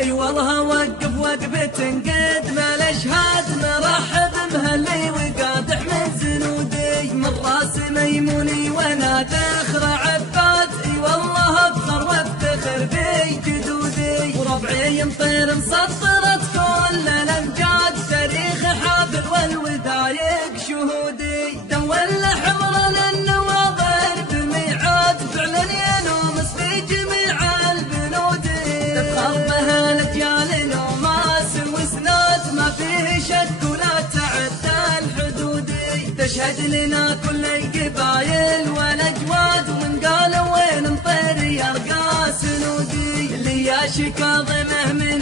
اي والله وقف وقفة قد ما الاشهاد نرحب بهاللي وقادح من زنودي من راس ميموني وانا دخر عباد. اي والله افخر وافتخر بي جدودي وربعي يمطير مسطرت كل الامجاد تاريخ حافل والوثايق شهودي دول حمر للنواظر بميعاد فعلا ينومس في جميع البنودي تفخر بها الاجيال نوماس وسناد ما فيه شك ولا تعدى الحدودي تشهد لنا كل القبايل والاجواد ومن قالوا وين مطير يرقى سنودي اللي يا شكاظمه من